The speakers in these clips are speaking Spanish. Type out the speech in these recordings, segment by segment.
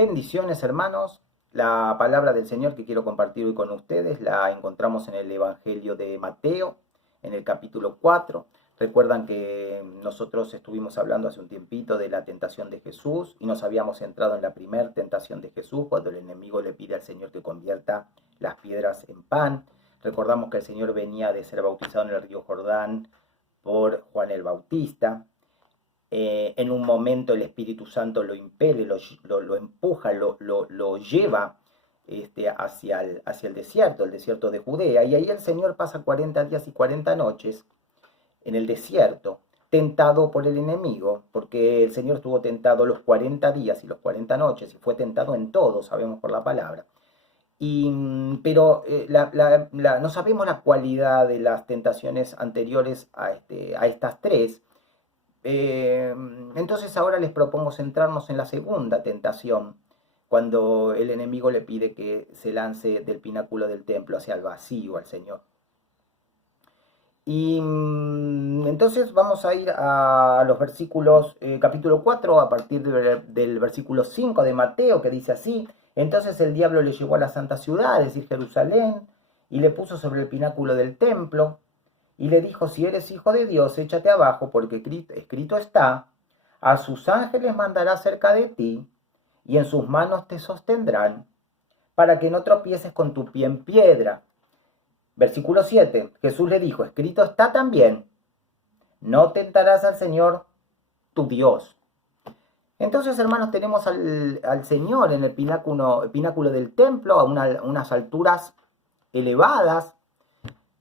Bendiciones, hermanos. La palabra del Señor que quiero compartir hoy con ustedes la encontramos en el Evangelio de Mateo, en el capítulo 4. Recuerdan que nosotros estuvimos hablando hace un tiempito de la tentación de Jesús y nos habíamos centrado en la primera tentación de Jesús, cuando el enemigo le pide al Señor que convierta las piedras en pan. Recordamos que el Señor venía de ser bautizado en el río Jordán por Juan el Bautista. En un momento el Espíritu Santo lo impele, lo empuja, lo lleva hacia el desierto de Judea, y ahí el Señor pasa 40 días y 40 noches en el desierto, tentado por el enemigo, porque el Señor estuvo tentado los 40 días y los 40 noches, y fue tentado en todo, sabemos por la palabra. Pero no sabemos la cualidad de las tentaciones anteriores a estas tres. Entonces ahora les propongo centrarnos en la segunda tentación, cuando el enemigo le pide que se lance del pináculo del templo hacia el vacío al Señor. Y entonces vamos a ir a los versículos, capítulo 4, a partir del versículo 5 de Mateo, que dice así: entonces el diablo le llevó a la santa ciudad, es decir, Jerusalén, y le puso sobre el pináculo del templo, y le dijo: si eres hijo de Dios, échate abajo, porque escrito está: a sus ángeles mandará cerca de ti, y en sus manos te sostendrán, para que no tropieces con tu pie en piedra. Versículo 7, Jesús le dijo: escrito está también: no tentarás al Señor tu Dios. Entonces, hermanos, tenemos al Señor en el pináculo del templo, a unas alturas elevadas.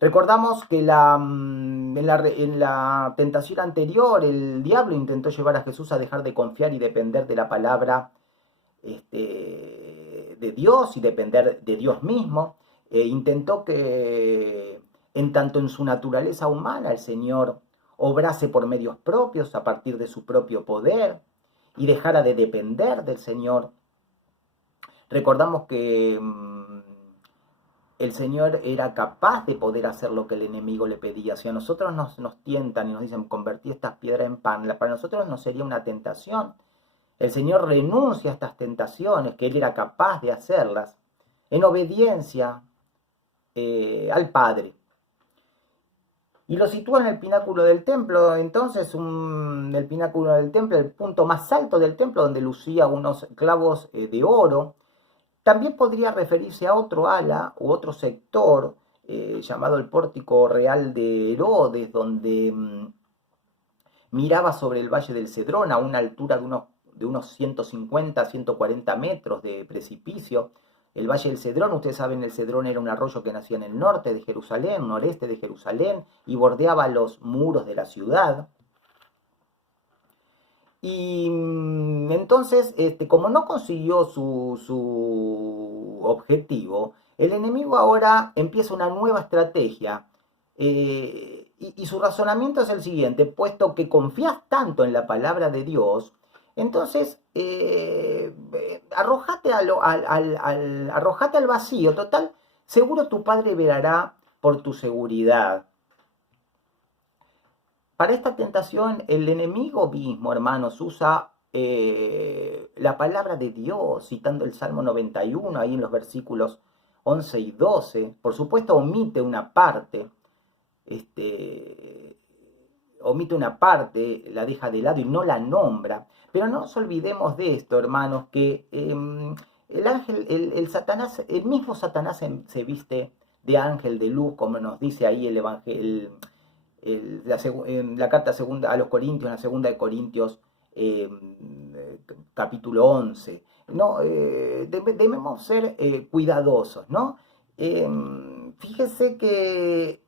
Recordamos que en la tentación anterior el diablo intentó llevar a Jesús a dejar de confiar y depender de la palabra de Dios y depender de Dios mismo. Intentó que, en tanto en su naturaleza humana, el Señor obrase por medios propios, a partir de su propio poder, y dejara de depender del Señor. Recordamos que el Señor era capaz de poder hacer lo que el enemigo le pedía. Si a nosotros nos tientan y nos dicen: convertí estas piedras en pan, para nosotros no sería una tentación. El Señor renuncia a estas tentaciones, que Él era capaz de hacerlas, en obediencia al Padre. Y lo sitúa en el pináculo del templo. Entonces, el pináculo del templo, el punto más alto del templo, donde lucía unos clavos de oro. También podría referirse a otro ala u otro sector llamado el pórtico real de Herodes, donde miraba sobre el valle del Cedrón a una altura de unos 150, 140 metros de precipicio. El valle del Cedrón, ustedes saben, el Cedrón era un arroyo que nacía en el norte de Jerusalén, noreste de Jerusalén, y bordeaba los muros de la ciudad. Y entonces, como no consiguió su objetivo, el enemigo ahora empieza una nueva estrategia. Y su razonamiento es el siguiente: puesto que confías tanto en la palabra de Dios, entonces arrojate al vacío. Total, seguro tu Padre velará por tu seguridad. Para esta tentación, el enemigo mismo, hermanos, usa la palabra de Dios, citando el Salmo 91, ahí en los versículos 11 y 12. Por supuesto, omite una parte, la deja de lado y no la nombra. Pero no nos olvidemos de esto, hermanos, que el mismo Satanás se viste de ángel de luz, como nos dice ahí el Evangelio. La carta segunda a los Corintios, en la segunda de Corintios, capítulo 11. ¿No? Debemos ser cuidadosos, ¿no? Fíjese que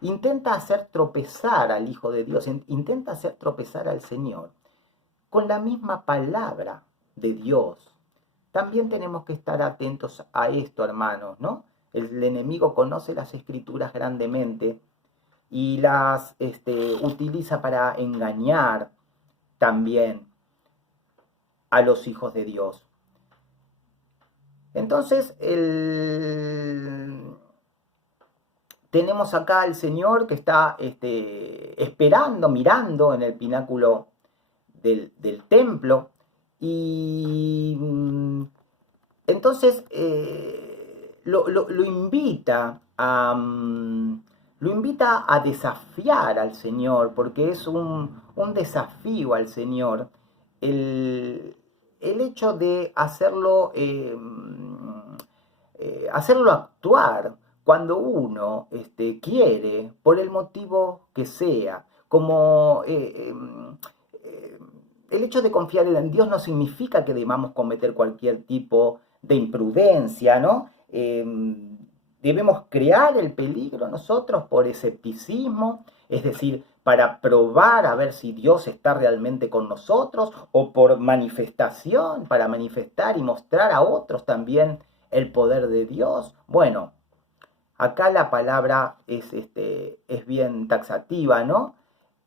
intenta hacer tropezar al Hijo de Dios, intenta hacer tropezar al Señor con la misma palabra de Dios. También tenemos que estar atentos a esto, hermanos, ¿no? El enemigo conoce las Escrituras grandemente y las utiliza para engañar también a los hijos de Dios. Entonces, tenemos acá al Señor que está esperando, mirando en el pináculo del templo, y Entonces, lo invita a desafiar al Señor, porque es un desafío al Señor el hecho de hacerlo actuar cuando uno quiere, por el motivo que sea, como el hecho de confiar en Dios no significa que debamos cometer cualquier tipo de imprudencia, ¿no? Debemos crear el peligro nosotros por escepticismo, es decir, para probar a ver si Dios está realmente con nosotros, o por manifestación, para manifestar y mostrar a otros también el poder de Dios. Bueno, acá la palabra es bien taxativa, ¿no?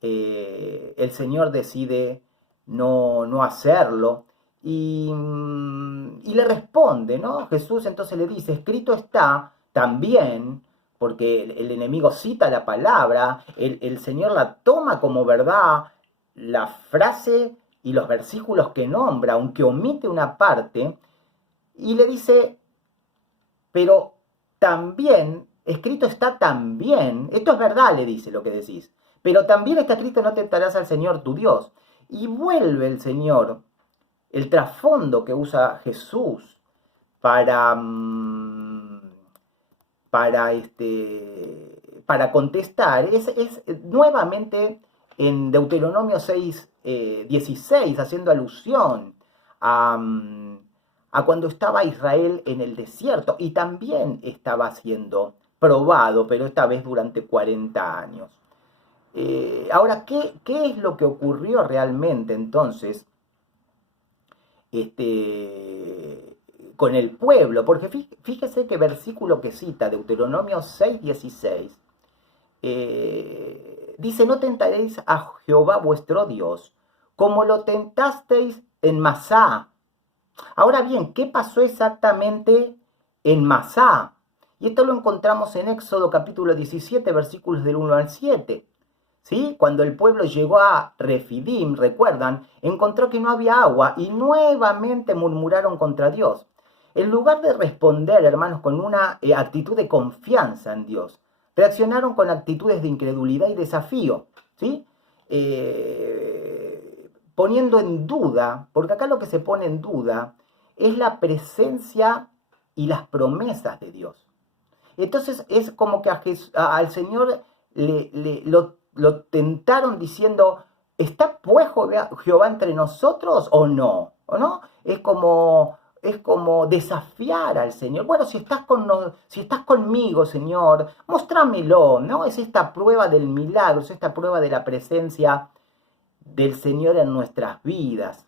El Señor decide no hacerlo y le responde, ¿no? Jesús entonces le dice, escrito está también, porque el enemigo cita la palabra, el Señor la toma como verdad, la frase y los versículos que nombra, aunque omite una parte, y le dice, pero también, escrito está también, esto es verdad, le dice lo que decís, pero también está escrito, no tentarás al Señor tu Dios. Y vuelve el Señor, el trasfondo que usa Jesús para, para contestar, es nuevamente en Deuteronomio 6, 16, haciendo alusión a cuando estaba Israel en el desierto, y también estaba siendo probado, pero esta vez durante 40 años. Ahora, ¿qué es lo que ocurrió realmente entonces con el pueblo? Porque fíjese que versículo que cita, Deuteronomio 6:16, dice, no tentaréis a Jehová vuestro Dios, como lo tentasteis en Masá. Ahora bien, ¿qué pasó exactamente en Masá? Y esto lo encontramos en Éxodo capítulo 17, versículos del 1 al 7. ¿Sí? Cuando el pueblo llegó a Refidim, recuerdan, encontró que no había agua y nuevamente murmuraron contra Dios. En lugar de responder, hermanos, con una actitud de confianza en Dios, reaccionaron con actitudes de incredulidad y desafío, ¿sí? Poniendo en duda, porque acá lo que se pone en duda es la presencia y las promesas de Dios. Entonces es como que al Señor lo tentaron diciendo, ¿está pues Jehová entre nosotros o no? ¿O no? Es como desafiar al Señor. Bueno, si estás conmigo, Señor, mostrámelo, ¿no? Es esta prueba del milagro, es esta prueba de la presencia del Señor en nuestras vidas.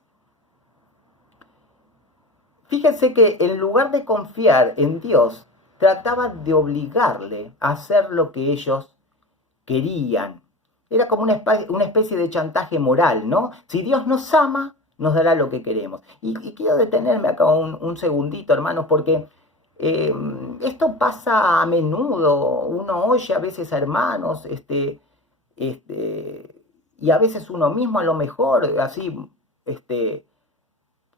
Fíjense que en lugar de confiar en Dios, trataban de obligarle a hacer lo que ellos querían. Era como una especie de chantaje moral, ¿no? Si Dios nos ama, nos dará lo que queremos. Y quiero detenerme acá un segundito, hermanos, porque esto pasa a menudo. Uno oye a veces a hermanos, y a veces uno mismo a lo mejor, así,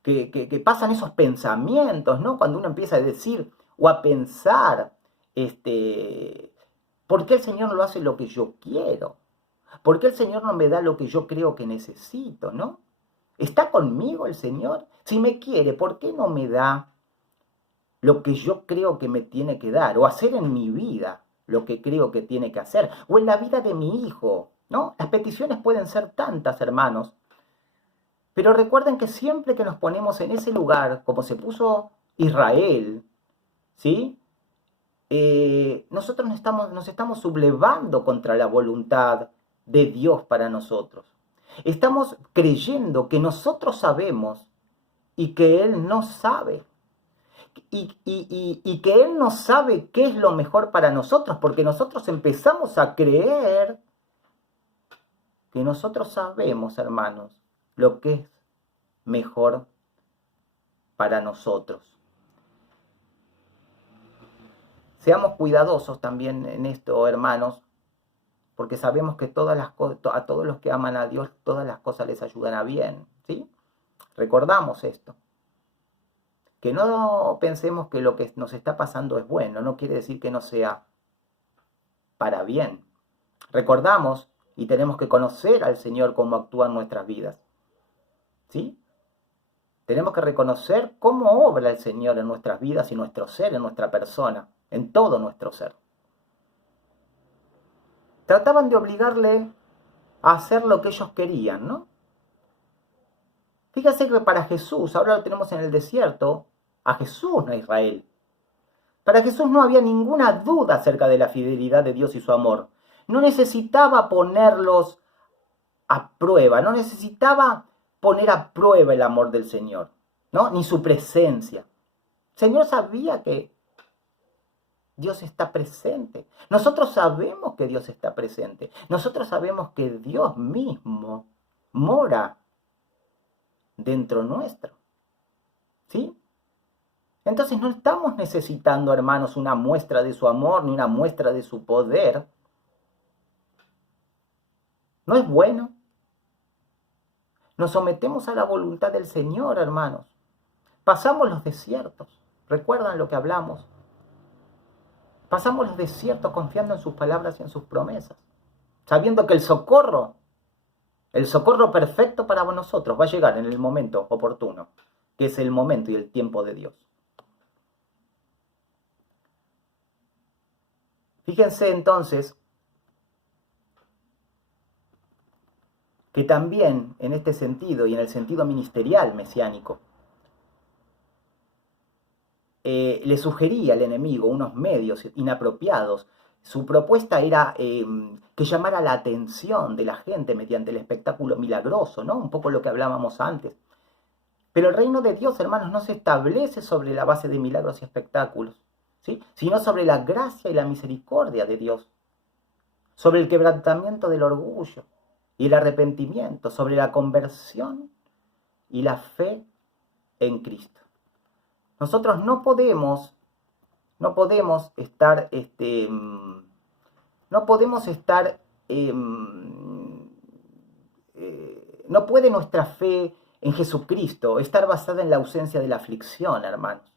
que pasan esos pensamientos, ¿no? Cuando uno empieza a decir o a pensar, ¿por qué el Señor no lo hace lo que yo quiero? ¿Por qué el Señor no me da lo que yo creo que necesito, no? ¿Está conmigo el Señor? Si me quiere, ¿por qué no me da lo que yo creo que me tiene que dar? O hacer en mi vida lo que creo que tiene que hacer. O en la vida de mi hijo, ¿no? Las peticiones pueden ser tantas, hermanos. Pero recuerden que siempre que nos ponemos en ese lugar, como se puso Israel, ¿sí? Nosotros nos estamos sublevando contra la voluntad de Dios para nosotros. Estamos creyendo que nosotros sabemos y que Él no sabe. Y que Él no sabe qué es lo mejor para nosotros, porque nosotros empezamos a creer que nosotros sabemos, hermanos, lo que es mejor para nosotros. Seamos cuidadosos también en esto, hermanos, porque sabemos que a todos los que aman a Dios, todas las cosas les ayudan a bien, ¿sí? Recordamos esto. Que no pensemos que lo que nos está pasando es bueno, no quiere decir que no sea para bien. Recordamos y tenemos que conocer al Señor cómo actúa en nuestras vidas. ¿Sí? Tenemos que reconocer cómo obra el Señor en nuestras vidas y nuestro ser, en nuestra persona, en todo nuestro ser. Trataban de obligarle a hacer lo que ellos querían, ¿no? Fíjense que para Jesús, ahora lo tenemos en el desierto, a Jesús, no a Israel. Para Jesús no había ninguna duda acerca de la fidelidad de Dios y su amor. No necesitaba ponerlos a prueba, no necesitaba poner a prueba el amor del Señor, ¿no? Ni su presencia. El Señor sabía que Dios está presente. Nosotros sabemos que Dios está presente. Nosotros sabemos que Dios mismo mora dentro nuestro. ¿Sí? Entonces no estamos necesitando, hermanos, una muestra de su amor ni una muestra de su poder. ¿No es bueno? Nos sometemos a la voluntad del Señor, hermanos. Pasamos los desiertos. ¿Recuerdan lo que hablamos? Pasamos los desiertos confiando en sus palabras y en sus promesas, sabiendo que el socorro perfecto para nosotros va a llegar en el momento oportuno, que es el momento y el tiempo de Dios. Fíjense entonces que también en este sentido y en el sentido ministerial mesiánico, le sugería al enemigo unos medios inapropiados. Su propuesta era que llamara la atención de la gente mediante el espectáculo milagroso, ¿no? Un poco lo que hablábamos antes. Pero el reino de Dios, hermanos, no se establece sobre la base de milagros y espectáculos, ¿sí? Sino sobre la gracia y la misericordia de Dios, sobre el quebrantamiento del orgullo y el arrepentimiento, sobre la conversión y la fe en Cristo. Nosotros no podemos estar, no puede nuestra fe en Jesucristo estar basada en la ausencia de la aflicción, hermanos.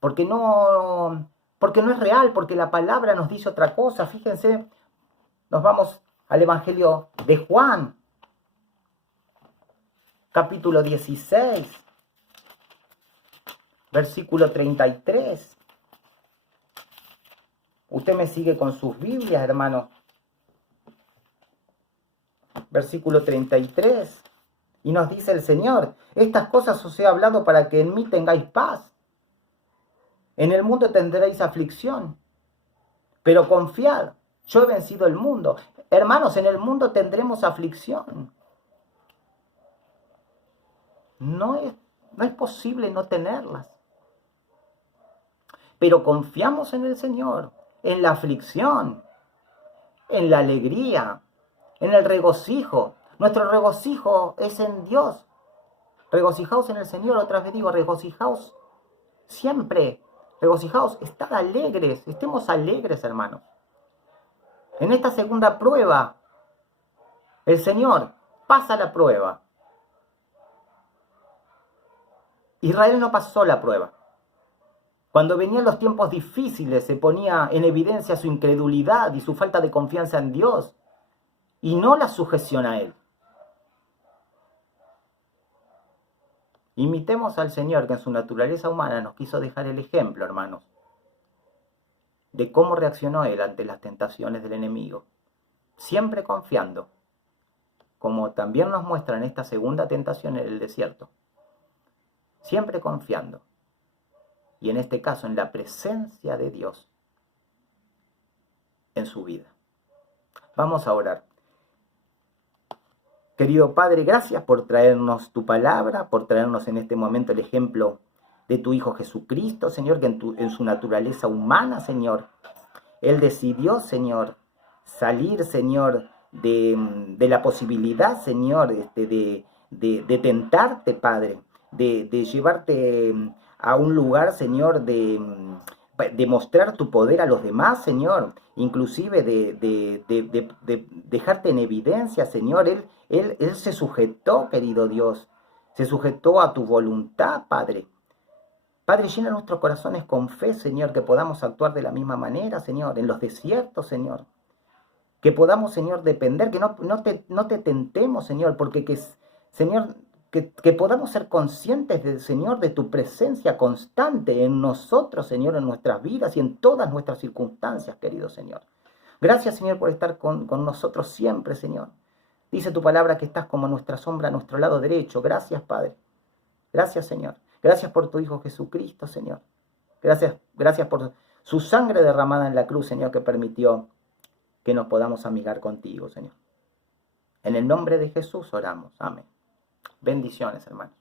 Porque no es real, porque la palabra nos dice otra cosa. Fíjense, nos vamos al Evangelio de Juan, capítulo 16. Versículo 33. Usted me sigue con sus Biblias, hermano. Versículo 33. Y nos dice el Señor: estas cosas os he hablado para que en mí tengáis paz. En el mundo tendréis aflicción, pero confiad, yo he vencido el mundo. Hermanos, en el mundo tendremos aflicción. No es posible no tenerlas. Pero confiamos en el Señor, en la aflicción, en la alegría, en el regocijo. Nuestro regocijo es en Dios. Regocijaos en el Señor. Otra vez digo, regocijaos siempre. Regocijaos, estad alegres, estemos alegres, hermanos. En esta segunda prueba, el Señor pasa la prueba. Israel no pasó la prueba. Cuando venían los tiempos difíciles se ponía en evidencia su incredulidad y su falta de confianza en Dios y no la sujeción a Él. Imitemos al Señor, que en su naturaleza humana nos quiso dejar el ejemplo, hermanos, de cómo reaccionó Él ante las tentaciones del enemigo, siempre confiando, como también nos muestra en esta segunda tentación en el desierto, siempre confiando. Y en este caso, en la presencia de Dios en su vida. Vamos a orar. Querido Padre, gracias por traernos tu palabra, por traernos en este momento el ejemplo de tu Hijo Jesucristo, Señor, que en su naturaleza humana, Señor, Él decidió, Señor, salir, Señor, de la posibilidad, Señor, de tentarte, Padre, de llevarte a un lugar, Señor, de mostrar tu poder a los demás, Señor, inclusive de dejarte en evidencia, Señor. Él se sujetó, querido Dios, se sujetó a tu voluntad, Padre, Padre, llena nuestros corazones con fe, Señor, que podamos actuar de la misma manera, Señor, en los desiertos, Señor. Que podamos, Señor, depender, que no te tentemos, Señor, porque Señor, que podamos ser conscientes, Señor, de tu presencia constante en nosotros, Señor, en nuestras vidas y en todas nuestras circunstancias, querido Señor. Gracias, Señor, por estar con nosotros siempre, Señor. Dice tu palabra que estás como nuestra sombra a nuestro lado derecho. Gracias, Padre. Gracias, Señor. Gracias por tu Hijo Jesucristo, Señor. Gracias por su sangre derramada en la cruz, Señor, que permitió que nos podamos amigar contigo, Señor. En el nombre de Jesús oramos. Amén. Bendiciones, hermanos.